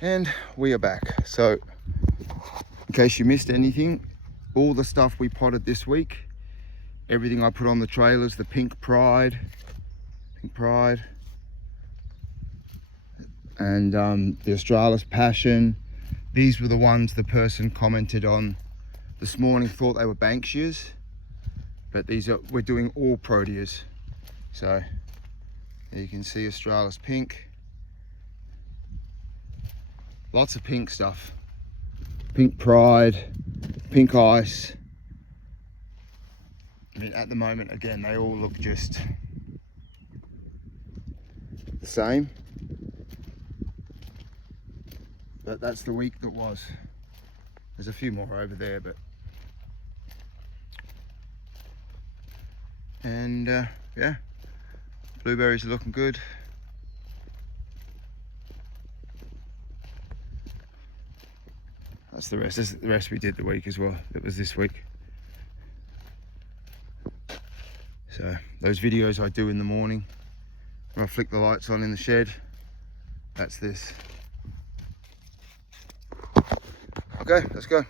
And we are back. So in case you missed anything, all the stuff we potted this week, everything I put on the trailers, the pink pride, and the Australis Passion, these were the ones the person commented on this morning, thought they were Banksias, but these are, we're doing all Proteas. So you can see Australis pink, lots of pink stuff, pink pride, pink ice. I mean, at the moment, again, they all look just the same, but that's the week that was. There's a few more over there, but yeah, blueberries are looking good. That's the rest. This is the rest we did the week as well. That was this week. So those videos I do in the morning where I flick the lights on in the shed, that's this. Okay, let's go.